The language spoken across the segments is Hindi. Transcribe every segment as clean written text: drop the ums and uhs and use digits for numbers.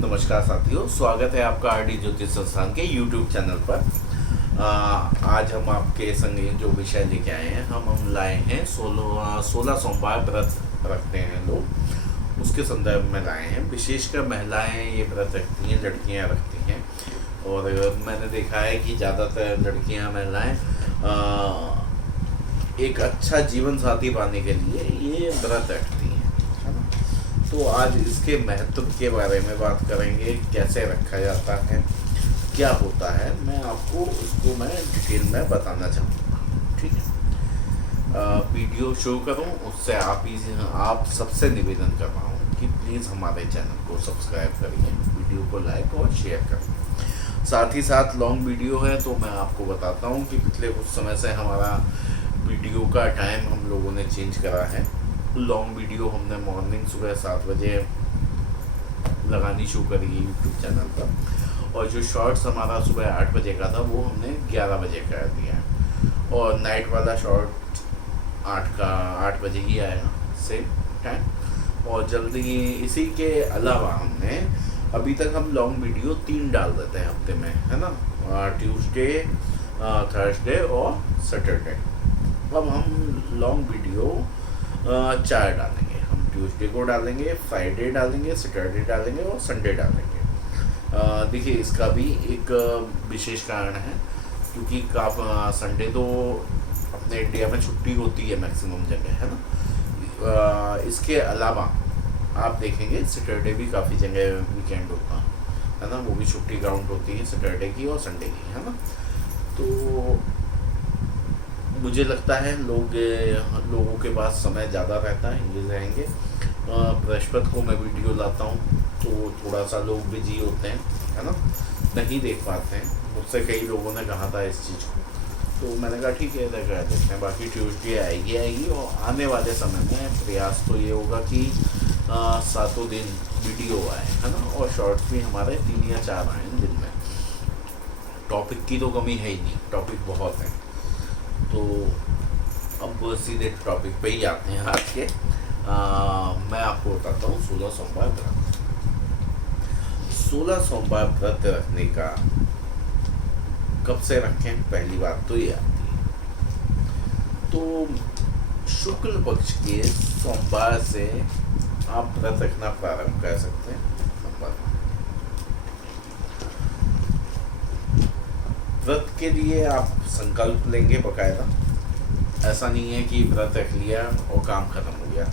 नमस्कार साथियों, स्वागत है आपका आरडी ज्योतिष संस्थान के यूट्यूब चैनल पर। आज हम आपके संग जो विषय लेके आए हैं, हम लाए हैं 16 सोमवार व्रत रखते हैं लोग, उसके संदर्भ में लाए हैं। विशेषकर महिलाएं ये व्रत रखती हैं, लड़कियां रखती हैं। और मैंने देखा है कि ज़्यादातर लड़कियां, महिलाएं एक अच्छा जीवन साथी पाने के लिए ये व्रत रखती हैं, है ना। तो आज इसके महत्व के बारे में बात करेंगे, कैसे रखा जाता है, क्या होता है, मैं आपको उसको डिटेल में बताना चाहूँगा। ठीक है, वीडियो शुरू करूँ उससे आप सबसे निवेदन कर रहा हूँ कि प्लीज़ हमारे चैनल को सब्सक्राइब करिए, वीडियो को लाइक और शेयर करिए। साथ ही साथ लॉन्ग वीडियो है तो मैं आपको बताता हूँ कि पिछले कुछ समय से हमारा वीडियो का टाइम हम लोगों ने चेंज करा है। लॉन्ग वीडियो हमने मॉर्निंग सुबह 7 बजे लगानी शुरू करी है यूट्यूब चैनल पर, और जो शॉर्ट्स हमारा सुबह 8 बजे का था वो हमने 11 बजे कर दिया है, और नाइट वाला शॉर्ट 8 बजे ही आएगा सेम टाइम। और जल्दी इसी के अलावा हमने अभी तक हम लॉन्ग वीडियो 3 डाल देते हैं हफ्ते में, है ना, ट्यूसडे, थर्सडे और सैटरडे। अब हम लॉन्ग वीडियो 4 डालेंगे। हम ट्यूसडे को डालेंगे, फ्राइडे डालेंगे, सैटरडे डालेंगे और संडे डालेंगे। देखिए, इसका भी एक विशेष कारण है, क्योंकि संडे तो अपने इंडिया में छुट्टी होती है मैक्सिमम जगह, है ना। इसके अलावा आप देखेंगे सैटरडे भी काफ़ी जगह वीकेंड होता है ना, वो भी छुट्टी काउंट होती है सैटरडे की और संडे की, है ना। तो मुझे लगता है लोगों के पास समय ज़्यादा रहता है, ये रहेंगे। बृहस्पति को मैं वीडियो लाता हूँ तो थोड़ा सा लोग बिजी होते हैं, है ना, नहीं देख पाते हैं। मुझसे कई लोगों ने कहा था इस चीज़ को, तो मैंने कहा ठीक है, देखा देते हैं। बाकी ट्यूसडे आएगी और आने वाले समय में प्रयास तो ये होगा कि 7 दिन वीडियो आए, है ना, और शॉर्ट्स भी हमारे 3 या 4 आए दिन में। टॉपिक की तो कमी है ही नहीं, टॉपिक बहुत है। तो अब सीधे टॉपिक पे ही आते हैं आज के। मैं आपको बताता हूँ 16 सोमवार व्रत। 16 सोमवार व्रत रखने का कब से रखें, पहली बात तो ये आती है। तो शुक्ल पक्ष के सोमवार से आप व्रत रखना प्रारंभ कर सकते हैं। व्रत के लिए आप संकल्प लेंगे बकायदा। ऐसा नहीं है कि व्रत रख लिया और काम खत्म हो गया।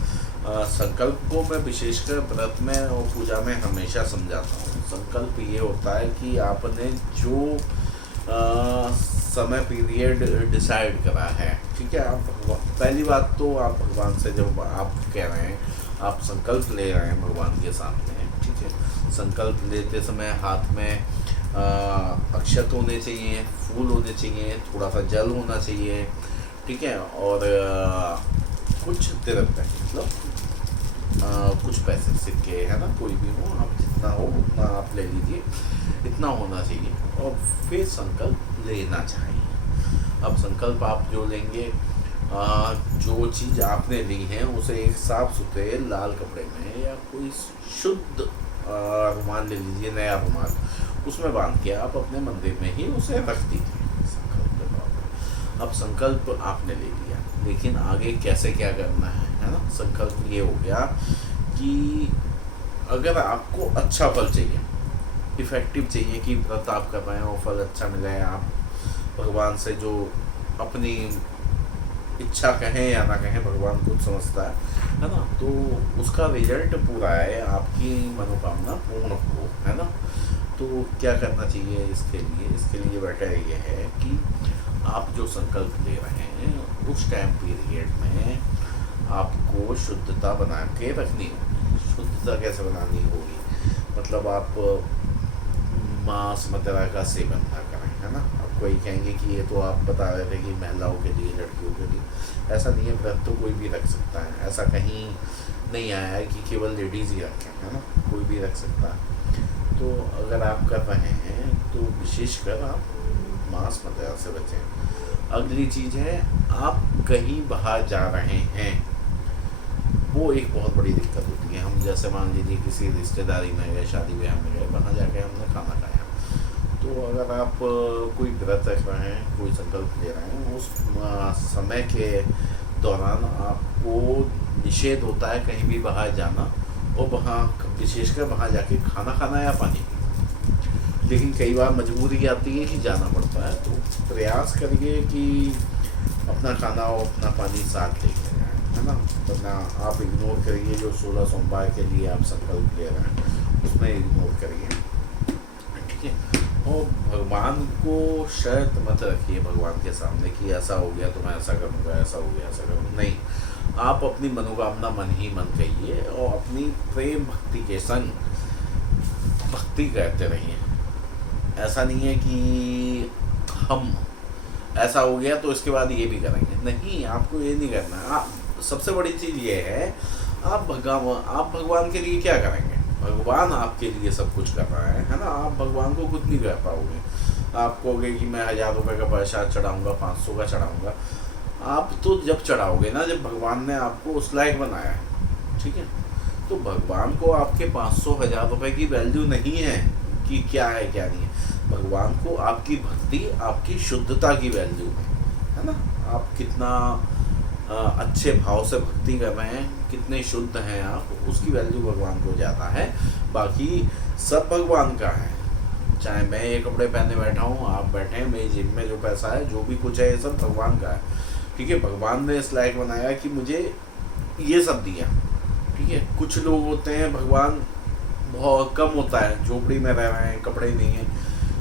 संकल्प को मैं विशेषकर व्रत में और पूजा में हमेशा समझाता हूँ। संकल्प ये होता है कि आपने जो समय पीरियड डिसाइड करा है, ठीक है, आप पहली बात तो आप भगवान से जब आप कह रहे हैं, आप संकल्प ले रहे हैं भगवान के सामने, ठीक है। संकल्प लेते समय हाथ में अक्षत होने चाहिए, फूल होने चाहिए, थोड़ा सा जल होना चाहिए, ठीक है, और कुछ तिरक मतलब कुछ पैसे, सिक्के, है ना, कोई भी हो, आप जितना हो उतना आप ले लीजिए, इतना होना चाहिए, और फिर संकल्प लेना चाहिए। अब संकल्प आप जो लेंगे, जो चीज़ आपने ली है उसे एक साफ सुथरे लाल कपड़े में या कोई शुद्ध रुमाल ले लीजिए, नया रुमाल, उसमें बांध के आप अपने मंदिर में ही उसे रख दीजिए संकल्प के तौर पर। अब संकल्प आपने ले लिया, लेकिन आगे कैसे क्या करना है ना। संकल्प ये हो गया कि अगर आपको अच्छा फल चाहिए, इफ़ेक्टिव चाहिए कि व्रत आप कर रहे हैं और फल अच्छा मिले, आप भगवान से जो अपनी इच्छा कहें या ना कहें, भगवान खुद समझता है ना, तो उसका रिजल्ट पूरा है, आपकी मनोकामना पूर्ण हो, है ना। तो क्या करना चाहिए इसके लिए बेटर ये है कि आप जो संकल्प ले रहे हैं उस टाइम पीरियड में आपको शुद्धता बना के रखनी होगी। शुद्धता कैसे बनानी होगी, मतलब आप मांस मदिरा का सेवन ना करें, है ना। आप कोई कहेंगे कि ये तो आप बता रहे थे कि महिलाओं के लिए, लड़कियों के लिए, ऐसा नहीं है। व्रत तो कोई भी रख सकता है, ऐसा कहीं नहीं आया है कि केवल लेडीज़ ही रखें, है ना, कोई भी रख सकता है। तो अगर आप कर रहे हैं तो विशेषकर आप मांस मदिरा से बचें। अगली चीज़ है, आप कहीं बाहर जा रहे हैं वो एक बहुत बड़ी दिक्कत होती है। हम जैसे मान लीजिए किसी रिश्तेदारी में गए, शादी ब्याह में गए, वहाँ जाके हमने खाना खाया, तो अगर आप कोई व्रत रख रहे हैं, कोई संकल्प ले रहे हैं, उस समय के दौरान आपको निषेध होता है कहीं भी बाहर जाना, और वहाँ विशेषकर वहाँ जाके खाना खाना या पानी पीना। लेकिन कई बार मजबूरी आती है कि जाना पड़ता है, तो प्रयास करिए कि अपना खाना और अपना पानी साथ लेके जाएं, है ना। वरना आप इग्नोर करिए जो 16 सोमवार के लिए आप संकल्प ले रहे हैं, उसमें इग्नोर करिए, ठीक है। और भगवान को शर्त मत रखिए भगवान के सामने कि ऐसा हो गया तो मैं ऐसा करूँगा, ऐसा हो गया ऐसा करूँगा, नहीं। आप अपनी मनोकामना मन ही मन कहिए और अपनी प्रेम भक्ति के संग भक्ति करते रहिए। ऐसा नहीं है कि हम ऐसा हो गया तो इसके बाद ये भी करेंगे, नहीं, आपको ये नहीं करना है। आप सबसे बड़ी चीज़ ये है, आप भगवान के लिए क्या करेंगे? भगवान आपके लिए सब कुछ कर रहा है ना। आप भगवान को कुछ नहीं कर पाओगे। आप कहोगे कि मैं 1000 रुपये का प्रसाद चढ़ाऊँगा, 500 का चढ़ाऊँगा, आप तो जब चढ़ाओगे ना जब भगवान ने आपको उस लायक बनाया है, ठीक है। तो भगवान को आपके 500 1000 रुपये की वैल्यू नहीं है कि क्या है क्या नहीं है। भगवान को आपकी भक्ति, आपकी शुद्धता की वैल्यू है ना। आप कितना अच्छे भाव से भक्ति कर रहे हैं, कितने शुद्ध हैं आप, उसकी वैल्यू भगवान को ज़्यादा है। बाकी सब भगवान का है। चाहे मैं ये कपड़े पहने बैठा हूँ, आप बैठे हैं, मेरी जेब में जो पैसा है, जो भी कुछ है, ये सब भगवान का है, ठीक है। भगवान ने इस लायक बनाया कि मुझे ये सब दिया, ठीक है। कुछ लोग होते हैं, भगवान बहुत कम होता है, झोपड़ी में रह रहे हैं, कपड़े नहीं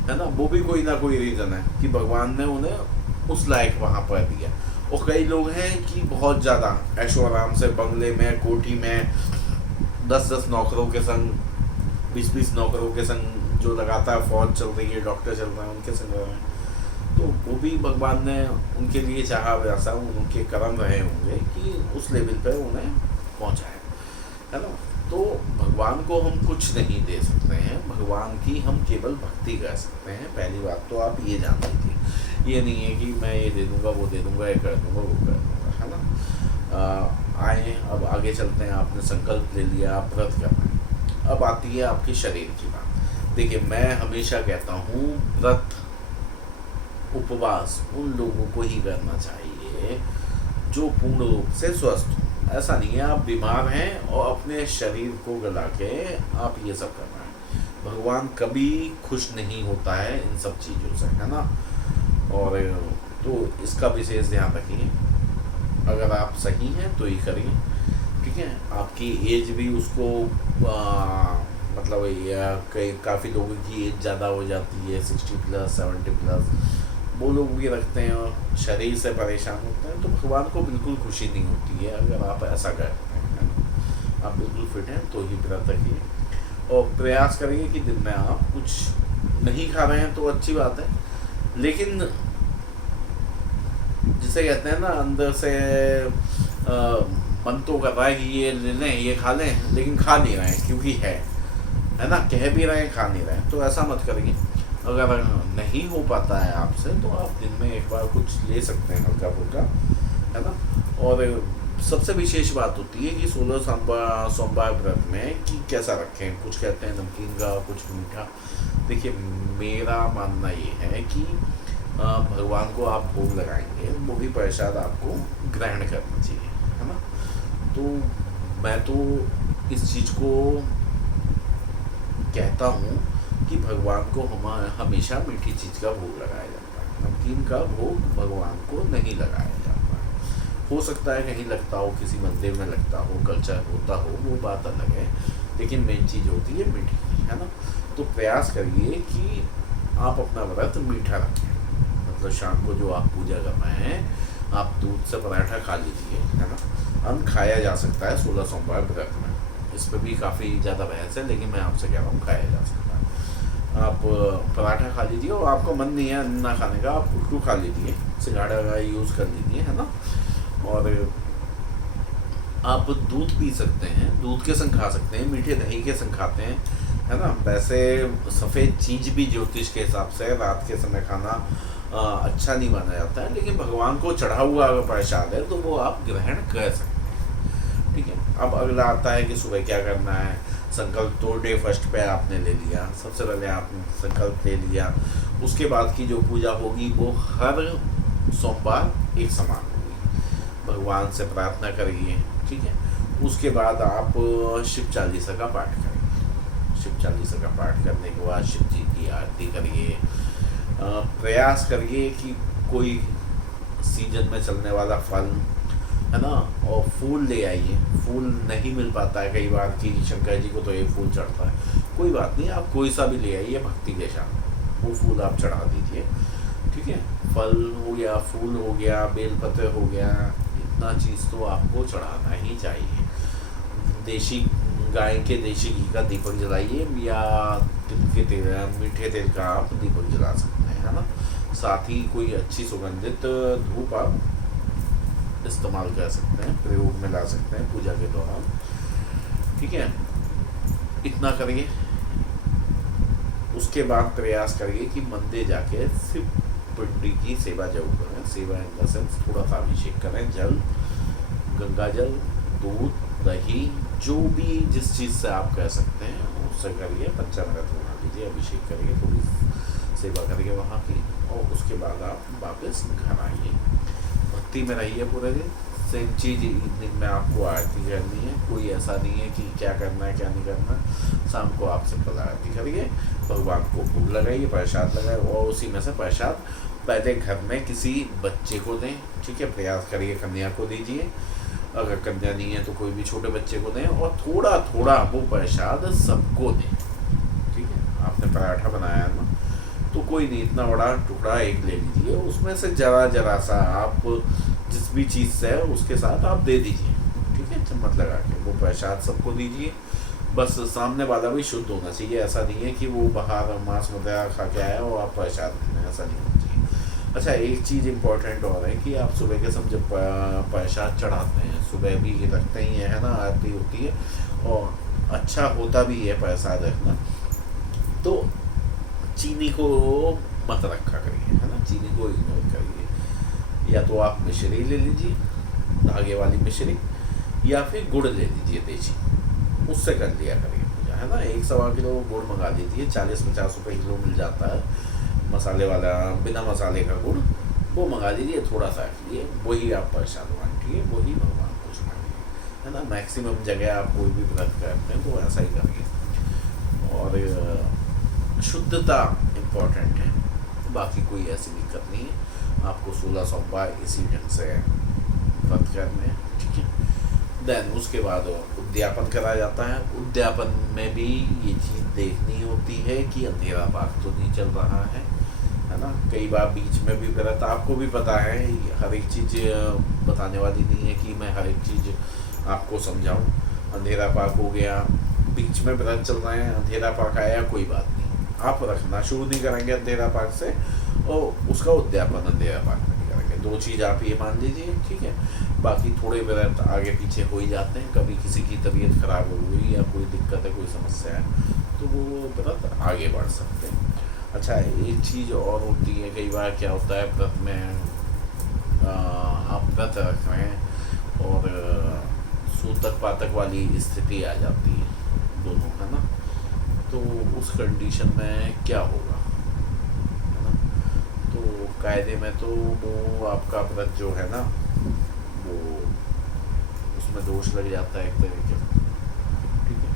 है ना, वो भी कोई ना कोई रीज़न है कि भगवान ने उन्हें उस लायक वहाँ पर दिया। और कई लोग हैं कि बहुत ज़्यादा ऐशो आराम से बंगले में, कोठी में 10-10 नौकरों के संग, 20-20 नौकरों के संग, जो लगातार फौज चल रही है, डॉक्टर चल रहे हैं, उनके संग रहे हैं, तो वो भी भगवान ने उनके लिए चाहा, वैसा उनके कर्म रहे होंगे कि उस लेवल पे उन्हें पहुँचाए, है ना। तो भगवान को हम कुछ नहीं दे सकते हैं, भगवान की हम केवल भक्ति कर सकते हैं। पहली बात तो आप ये जान लीजिए, ये नहीं है कि मैं ये दे दूँगा, वो दे दूँगा, ये कर दूँगा, वो कर दूँगा, है ना। आए अब आगे चलते हैं। आपने संकल्प ले लिया, आप व्रत कर रहे हैं। अब आती है आपके शरीर की बात। देखिए, मैं हमेशा कहता हूँ व्रत उपवास उन लोगों को ही करना चाहिए जो पूर्ण रूप से स्वस्थ हो। ऐसा नहीं है आप बीमार हैं और अपने शरीर को गला के आप ये सब कर रहे हैं। भगवान कभी खुश नहीं होता है इन सब चीज़ों से, है ना। और तो इसका विशेष ध्यान रखिए। अगर आप सही हैं तो ही करिए, ठीक है। आपकी एज भी उसको मतलब काफ़ी लोगों की एज ज़्यादा हो जाती है, 60+, 70+, वो लोग भी रखते हैं और शरीर से परेशान होते हैं, तो भगवान को बिल्कुल खुशी नहीं होती है अगर आप ऐसा करते हैं। आप बिल्कुल फिट हैं तो ही व्रत रखिए और प्रयास करिए कि दिन में आप कुछ नहीं खा रहे हैं तो अच्छी बात है, लेकिन जिसे कहते हैं ना, अंदर से मन तो कर रहा है कि ये ले लें, ये खा लें, लेकिन खा नहीं रहे हैं क्योंकि है ना, कह भी रहे हैं, खा नहीं रहे हैं। तो ऐसा मत करिए। अगर नहीं हो पाता है आपसे तो आप दिन में एक बार कुछ ले सकते हैं हल्का फुल्का, है ना। और सबसे विशेष बात होती है कि 16 सोमवार व्रत में कि कैसा रखें। कुछ कहते हैं नमकीन का, कुछ मीठा। देखिए, मेरा मानना ये है कि भगवान को आप भोग लगाएंगे, वो भी प्रसाद आपको ग्रहण करना चाहिए, है ना। तो मैं तो इस चीज़ को कहता हूँ कि भगवान को हमेशा मीठी चीज़ का भोग लगाया जाता है, नमकीन का भोग भगवान को नहीं लगाया जाता है। हो सकता है कहीं लगता हो, किसी मंदिर में लगता हो, कल्चर होता हो, वो बात अलग है, लेकिन मेन चीज़ होती है मीठी, है ना। तो प्रयास करिए कि आप अपना व्रत मीठा रखें। मतलब शाम को जो आप पूजा कर रहे हैं, आप दूध से पराठा खा लीजिए, है ना। अन्न खाया जा सकता है 16 सोमवार व्रत में, इस पर भी काफ़ी ज़्यादा बहस है, लेकिन मैं आपसे कह रहा हूँ खाया जा सकता है। आप पराठा खा लीजिए और आपका मन नहीं है अन्न ना खाने का, आप उल्टू खा लीजिए, सिंघाड़ा का यूज़ कर लीजिए, है ना। और आप दूध पी सकते हैं, दूध के संग खा सकते हैं, मीठे दही के संग खाते हैं, है ना। वैसे सफ़ेद चीज़ भी ज्योतिष के हिसाब से रात के समय खाना अच्छा नहीं माना जाता है, लेकिन भगवान को चढ़ा हुआ अगर प्रसाद है तो वो आप ग्रहण कर सकते हैं, ठीक है। अब अगला आता है कि सुबह क्या करना है। संकल्प तो डे फर्स्ट पे आपने ले लिया, सबसे पहले आपने संकल्प ले लिया। उसके बाद की जो पूजा होगी वो हर सोमवार एक समान होगी, भगवान से प्रार्थना करिए, ठीक है। उसके बाद आप शिव चालीसा का पाठ करिए। शिव चालीसा का पाठ करने के बाद शिव जी की आरती करिए। प्रयास करिए कि कोई सीजन में चलने वाला फल है ना, और फूल ले आइए। फूल नहीं मिल पाता है कई बार कि शंकर जी को तो ये फूल चढ़ता है, कोई बात नहीं, आप कोई सा भी ले आइए भक्ति के साथ, वो फूल आप चढ़ा दीजिए, ठीक है। फल हो गया, फूल हो गया, बेलपत्र हो गया, इतना चीज़ तो आपको चढ़ाना ही चाहिए। देसी गाय के देसी घी का दीपक जलाइए, या तिल के तेल, मीठे तेल का आप दीपक जला सकते हैं, है ना। साथ ही कोई अच्छी सुगंधित धूप आप इस्तेमाल कर सकते हैं, प्रयोग में ला सकते हैं पूजा के दौरान, ठीक है। इतना करिए। उसके बाद प्रयास करिए कि मंदिर जाके शिव पिंडी की सेवा जरूर करें। सेवा इन द सेंस थोड़ा सा अभिषेक करें, जल, गंगा जल, दूध, दही, जो भी जिस चीज़ से आप कह सकते हैं उससे करिए। पंचामृत बना लीजिए, अभिषेक करिए, थोड़ी सेवा करिए वहाँ की, और उसके बाद आप वापस घर आइए। भक्ति में रहिए पूरे दिन। सेम चीज़ इवनिंग में आपको आरती करनी है। कोई ऐसा नहीं है कि क्या करना है क्या नहीं करना। शाम को आप सिंपल आरती करिए, भगवान को भोग लगाइए, प्रसाद लगाए, और उसी में से प्रसाद पहले घर में किसी बच्चे को दें, ठीक है। प्रयास करिए कन्या को दीजिए, अगर कन्या नहीं है तो कोई भी छोटे बच्चे को दें, और थोड़ा थोड़ा वो प्रसाद सबको दें, ठीक है। आपने पराठा बनाया ना, तो कोई नहीं, इतना बड़ा टुकड़ा एक ले लीजिए, उसमें से जरा जरा सा आप जिस भी चीज़ से है उसके साथ आप दे दीजिए, ठीक है। चम्मच लगा के वो प्रसाद सबको दीजिए। बस सामने वाला भी शुद्ध होना चाहिए, ऐसा नहीं है कि वो बाहर मांस वगैरह खा के आया और आप प्रसाद दें, ऐसा नहीं होना चाहिए। अच्छा, एक चीज़ इम्पोर्टेंट और है कि आप सुबह के समय जब प्रसाद चढ़ाते हैं, सुबह भी रखते ही है ना, आरती होती है, और अच्छा होता भी है प्रसाद रखना, तो चीनी को मत रखा करिए, है ना। चीनी को इग्नोर करिए। या तो आप मिश्री ले लीजिए, धागे वाली मिश्री, या फिर गुड़ ले लीजिए देसी, उससे कर लिया करिए पूजा, है ना। 1-1.25 किलो गुड़ मंगा लीजिए, 40-50 रुपये किलो मिल जाता है मसाले वाला, बिना मसाले का गुड़, वो मंगा लीजिए, थोड़ा सा रखिए, वही आप प्रसाद बांटिए, वही भगवान को चढ़ाइए, है ना। मैक्सिमम जगह आप कोई भी व्रत करते हैं तो ऐसा ही करिए। और शुद्धता इम्पोर्टेंट है, बाकी कोई ऐसी दिक्कत नहीं है। आपको 16 सोमवार इसी ढंग से व्रत करने हैं, ठीक है। देन उसके बाद उद्यापन करा जाता है। उद्यापन में भी ये चीज़ देखनी होती है कि अंधेरा पाक तो नहीं चल रहा है ना। कई बार बीच में भी व्रत, आपको भी पता है, हर एक चीज़ बताने वाली नहीं है कि मैं हर एक चीज़ आपको समझाऊं। अंधेरा पाक हो गया, बीच में व्रत चल रहे हैं, अंधेरा पाक आया, कोई बात नहीं, आप रखना शुरू नहीं करेंगे अंधेरा पाक से, और उसका उद्यापन अंधेरा पाक में नहीं करेंगे। 2 चीज़ आप ये मान लीजिए, ठीक है। बाकी थोड़े व्रत आगे पीछे हो ही जाते हैं, कभी किसी की तबीयत खराब हो गई या कोई दिक्कत है, कोई समस्या है, तो वो व्रत आगे बढ़ सकते हैं। अच्छा, एक चीज़ और होती है, कई बार क्या होता है व्रत में आप व्रत रख रहे हैं और सूतक पातक वाली स्थिति आ जाती है दोनों, है ना। तो उस कंडीशन में क्या होगा, है ना। तो कायदे में तो वो आपका व्रत जो है ना, वो उसमें दोष लग जाता है एक तरीके से, ठीक है।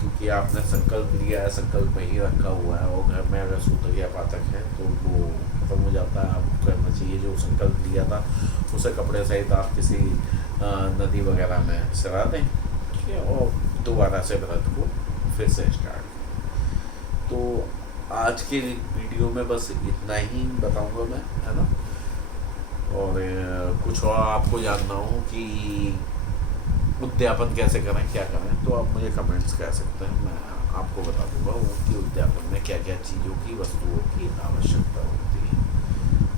क्योंकि आपने संकल्प लिया है, संकल्प में ही रखा हुआ है, और घर में अगर सूतक या पातक है तो वो खत्म हो जाता है। आपको करना चाहिए जो संकल्प लिया था उसे कपड़े सहित आप किसी नदी वगैरह में सरा दें, ठीक है, और दोबारा से व्रत को फिर से स्टार्ट करें। तो आज के वीडियो में बस इतना ही बताऊंगा मैं, है ना। और कुछ और आपको जानना हो कि उद्यापन कैसे करें, क्या करें, तो आप मुझे कमेंट्स कर सकते हैं, मैं आपको बता दूंगा वो कि उद्यापन में क्या क्या चीज़ों की, वस्तुओं की आवश्यकता होती है।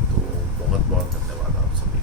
तो बहुत बहुत धन्यवाद आप सभी।